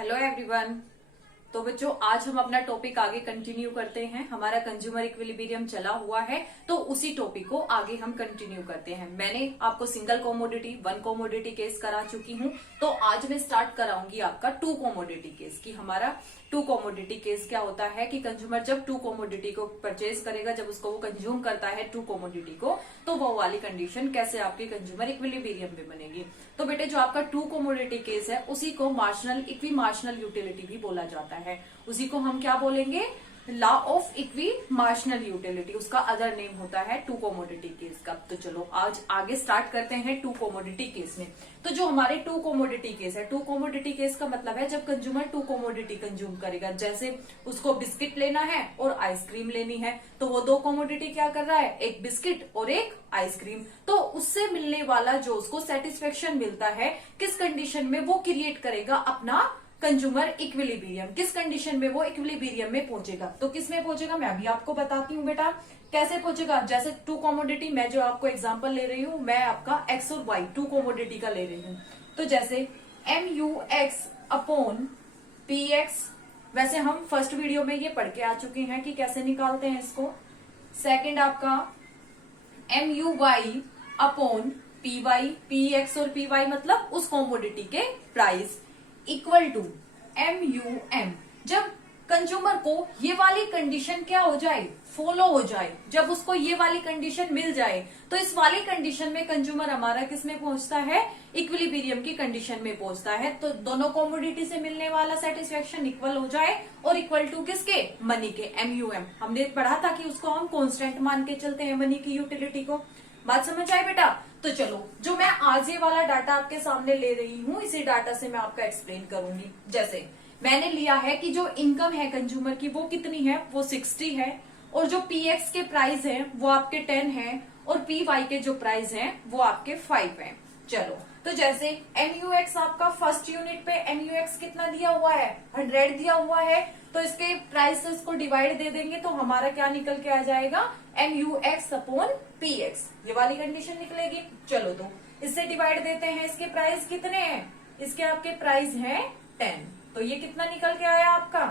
Hello everyone. तो बच्चों आज हम अपना टॉपिक आगे कंटिन्यू करते हैं। हमारा कंज्यूमर इक्विलिब्रियम चला हुआ है तो उसी टॉपिक को आगे हम कंटिन्यू करते हैं। मैंने आपको single commodity one commodity case करा चुकी हूं, तो आज मैं स्टार्ट कराऊंगी आपका टू कॉमोडिटी केस की हमारा टू कॉमोडिटी केस क्या होता है कि कंज्यूमर जब टू कॉमोडिटी को परचेज करेगा, जब उसको वो कंज्यूम करता है टू कॉमोडिटी को, तो वो वाली कंडीशन कैसे आपकी कंज्यूमर इक्विलिब्रियम में बनेगी। तो बेटे जो आपका टू कॉमोडिटी केस है उसी को मार्जिनल इक्वी मार्जिनल यूटिलिटी भी बोला जाता है। उसी को हम क्या बोलेंगे, law of equi marginal utility, उसका अदर नेम होता है टू कॉमोडिटी केस का। तो चलो आज आगे स्टार्ट करते हैं टू कॉमोडिटी केस में। तो जो हमारे टू कॉमोडिटी केस है, टू कॉमोडिटी केस का मतलब है जब कंज्यूमर टू कॉमोडिटी कंज्यूम करेगा, जैसे उसको बिस्किट लेना है और आइसक्रीम लेनी है, तो वो दो कॉमोडिटी क्या कर रहा है, एक बिस्किट और एक आइसक्रीम। तो उससे मिलने वाला जो उसको सेटिस्फेक्शन मिलता है किस कंडीशन में, वो क्रिएट करेगा अपना कंज्यूमर इक्विलिब्रियम। किस कंडीशन में वो इक्विलिब्रियम में पहुंचेगा, तो किस में पहुंचेगा मैं अभी आपको बताती हूँ बेटा कैसे पहुंचेगा। जैसे टू कॉमोडिटी, मैं जो आपको एग्जांपल ले रही हूँ, मैं आपका एक्स और वाई टू कॉमोडिटी का ले रही हूँ। तो जैसे MUX अपॉन PX, वैसे हम फर्स्ट वीडियो में ये पढ़ के आ चुके हैं कि कैसे निकालते हैं इसको। सेकंड आपका MUY अपॉन PY, PX और PY मतलब उस कॉमोडिटी के प्राइस इक्वल टू MUM। जब कंज्यूमर को ये वाली कंडीशन क्या हो जाए, फॉलो हो जाए, जब उसको ये वाली कंडीशन मिल जाए, तो इस वाली कंडीशन में कंज्यूमर हमारा किस में पहुंचता है, इक्विलिब्रियम की कंडीशन में पहुंचता है। तो दोनों कॉमोडिटी से मिलने वाला सेटिस्फेक्शन इक्वल हो जाए और इक्वल टू किसके, मनी के, MUM। हमने पढ़ा था कि उसको हम कॉन्स्टेंट मान के चलते हैं मनी की यूटिलिटी को। बात समझ आए बेटा। तो चलो जो मैं आज ये वाला डाटा आपके सामने ले रही हूँ, इसी डाटा से मैं आपका एक्सप्लेन करूंगी। जैसे मैंने लिया है कि जो इनकम है कंज्यूमर की वो कितनी है, वो 60 है, और जो PX के प्राइस है वो आपके 10 है, और PY के जो प्राइस है वो आपके 5 है। चलो तो जैसे MUX आपका फर्स्ट यूनिट पे MUX कितना दिया हुआ है, 100 दिया हुआ है, तो इसके प्राइसेस को डिवाइड दे देंगे तो हमारा क्या निकल के आ जाएगा, MUX अपॉन PX, ये वाली कंडीशन निकलेगी। चलो तो इससे डिवाइड देते हैं, इसके प्राइस कितने हैं, इसके आपके प्राइस हैं 10, तो ये कितना निकल के आया आपका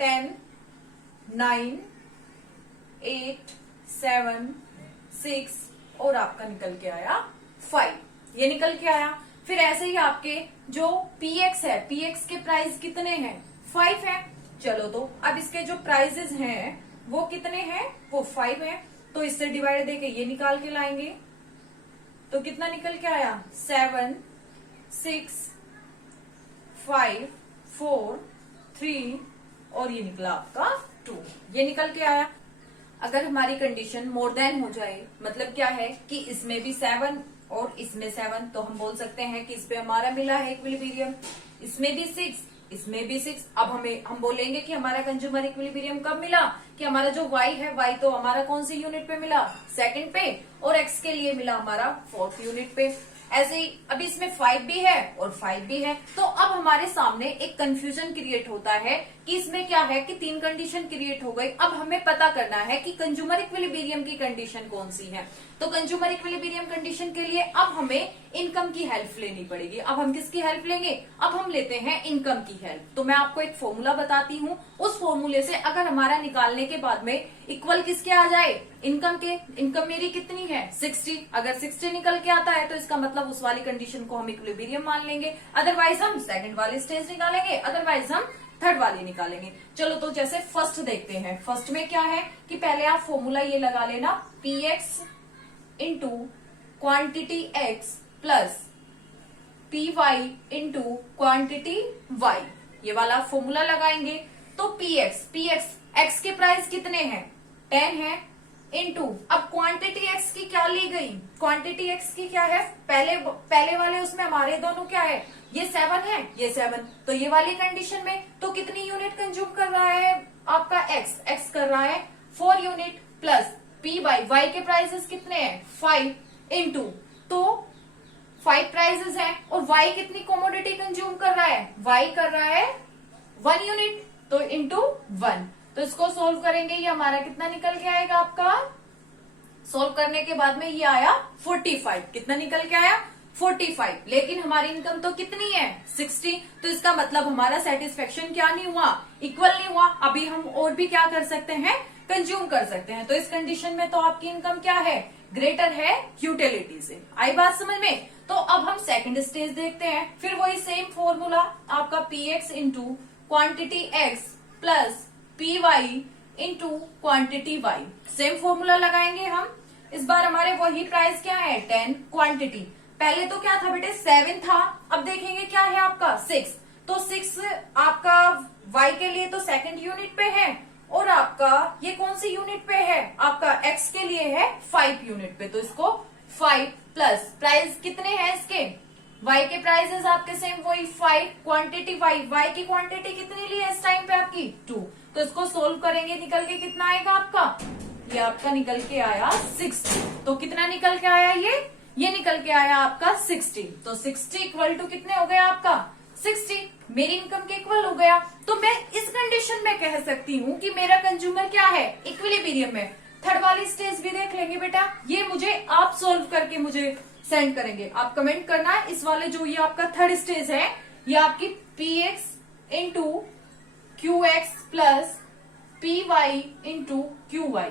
10, 9, 8, 7, 6 और आपका निकल के आया 5, ये निकल के आया। फिर ऐसे ही आपके जो PX है, PX के प्राइस कितने हैं, 5 है। चलो तो अब इसके जो प्राइसेस हैं वो कितने हैं, वो 5 है, तो इससे डिवाइड देके ये निकाल के लाएंगे तो कितना निकल के आया, 7, 6, 5, 4, 3 और ये निकला आपका 2, ये निकल के आया। अगर हमारी कंडीशन मोर देन हो जाए, मतलब क्या है कि इसमें भी 7 और इसमें 7, तो हम बोल सकते हैं कि इस पे हमारा मिला है इक्विलिब्रियम, इसमें भी 6, इसमें भी 6। अब हम बोलेंगे कि हमारा कंज्यूमर इक्विलिब्रियम कब मिला, कि हमारा जो Y है, Y तो हमारा कौन सी यूनिट पे मिला, सेकंड पे, और X के लिए मिला हमारा फोर्थ यूनिट पे। ऐसे ही अभी इसमें 5 भी है और 5 भी है, तो अब हमारे सामने एक कंफ्यूजन क्रिएट होता है कि इसमें क्या है कि 3 कंडीशन क्रिएट हो गई। अब हमें पता करना है कि कंज्यूमर इक्विलिब्रियम की कंडीशन कौन सी है। तो कंज्यूमर इक्विलिब्रियम कंडीशन के लिए अब हमें इनकम की हेल्प लेनी पड़ेगी। अब हम किसकी हेल्प लेंगे, अब हम लेते हैं इनकम की हेल्प। तो मैं आपको एक फॉर्मूला बताती हूँ, उस फॉर्मूले से अगर हमारा निकालने के बाद में इक्वल किसके आ जाए, इनकम के, इनकम मेरी कितनी है 60, अगर 60 निकल के आता है तो इसका मतलब उस वाली कंडीशन को हम इक्विलिब्रियम मान लेंगे, अदरवाइज हम सेकंड वाली स्टेज निकालेंगे, अदरवाइज हम थर्ड वाली निकालेंगे। चलो तो जैसे फर्स्ट देखते हैं, फर्स्ट में क्या है कि पहले आप फॉर्मूला ये लगा लेना, PX into quantity X plus PY into quantity Y, ये वाला फॉर्मूला लगाएंगे। तो PX X के प्राइस कितने हैं, 10 है, इंटू अब क्वांटिटी X की क्या ली गई, क्वांटिटी X की क्या है, पहले वाले उसमें हमारे दोनों क्या है, ये 7 है, ये 7, तो ये वाली कंडीशन में तो कितनी यूनिट कंज्यूम कर रहा है आपका X कर रहा है 4 यूनिट, प्लस Y के प्राइसेस कितने हैं 5, इंटू तो 5 प्राइसेस हैं और Y कितनी कॉमोडिटी कंज्यूम कर रहा है, Y कर रहा है 1 यूनिट, तो इंटू 1। तो इसको सोल्व करेंगे, ये हमारा कितना निकल के आएगा आपका, सोल्व करने के बाद में ये आया 45, कितना निकल के आया 45, लेकिन हमारी इनकम तो कितनी है 60। तो इसका मतलब हमारा सेटिस्फेक्शन क्या नहीं हुआ, इक्वल नहीं हुआ। अभी हम और भी क्या कर सकते हैं, कंज्यूम कर सकते हैं। तो इस कंडीशन में तो आपकी इनकम क्या है, ग्रेटर है यूटिलिटी से। आई बात समझ में। तो अब हम सेकंड स्टेज देखते हैं। फिर वही सेम फॉर्मूला आपका P X into quantity X plus P Y into quantity Y, same formula लगाएंगे हम। इस बार हमारे वही प्राइस क्या है 10, क्वांटिटी पहले तो क्या था बेटे 7 था, अब देखेंगे क्या है आपका 6। तो 6 आपका y के लिए तो सेकंड यूनिट पे है, और आपका ये कौन सी यूनिट पे है, आपका x के लिए है 5 यूनिट पे। तो इसको 5 प्लस प्राइस कितने हैं इसके, y के प्राइसेस आपके सेम वही 5, क्वांटिटी y की क्वांटिटी कितनी ली है इस टाइम पे आपकी 2। तो इसको सोल्व करेंगे, निकल के कितना आएगा आपका, ये आपका निकल के आया 60। तो कितना निकल के आया ये निकल के आया आपका 60। तो 60 इक्वल टू कितने हो गया आपका 60, मेरी इनकम के इक्वल हो गया। तो मैं इस कंडीशन में कह सकती हूँ कि मेरा कंज्यूमर क्या है, इक्विलिब्रियम में। थर्ड वाली स्टेज भी देख लेंगे बेटा, ये मुझे आप सोल्व करके मुझे सेंड करेंगे। आप कमेंट करना है इस वाले जो ये आपका थर्ड स्टेज है, ये आपकी P X into Q X plus P Y into Q Y,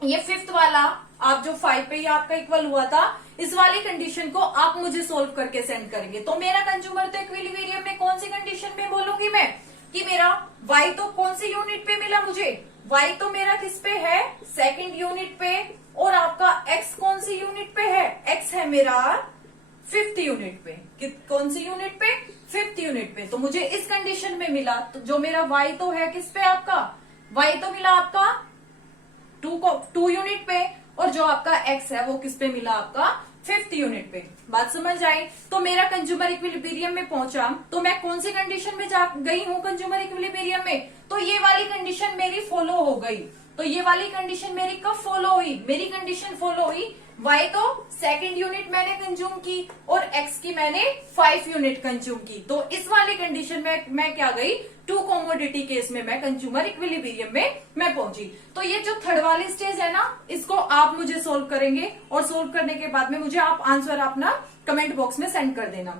ये फिफ्थ वाला आप जो 5 पे ये आपका इक्वल हुआ था, इस वाली कंडीशन को आप मुझे सोल्व करके सेंड करेंगे। तो मेरा कंज्यूमर तो इक्विलिब्रियम में कौन सी कंडीशन में बोलूंगी मैं, कि मेरा y तो कौन सी यूनिट पे मिला मुझे, y तो मेरा किस पे है सेकंड यूनिट पे, और आपका x कौन सी यूनिट पे है, x है मेरा 5th यूनिट पे। कौन सी यूनिट पे, 5th यूनिट पे। तो मुझे इस कंडीशन में मिला, तो जो मेरा y तो है किस पे आपका, y तो मिला आपका 2 यूनिट पे, और जो आपका x है वो किस पे मिला आपका 5th यूनिट पे। बात समझ आई। तो मेरा कंज्यूमर इक्विलिब्रियम में पहुंचा, तो मैं कौन सी कंडीशन में जा गई हूँ कंज्यूमर इक्विलिब्रियम में, तो ये वाली कंडीशन मेरी फॉलो हो गई। तो ये वाली कंडीशन मेरी कब फॉलो हुई, मेरी कंडीशन फॉलो हुई y तो सेकंड यूनिट मैंने कंज्यूम की और x की मैंने 5 यूनिट कंज्यूम की। तो इस वाली कंडीशन में मैं क्या गई, 2 कमोडिटी केस में मैं कंज्यूमर इक्विलिब्रियम में मैं पहुंची। तो ये जो थर्ड वाली स्टेज है ना, इसको आप मुझे सोल्व करेंगे, और सोल्व करने के बाद में मुझे आप आंसर अपना कमेंट बॉक्स में सेंड कर देना।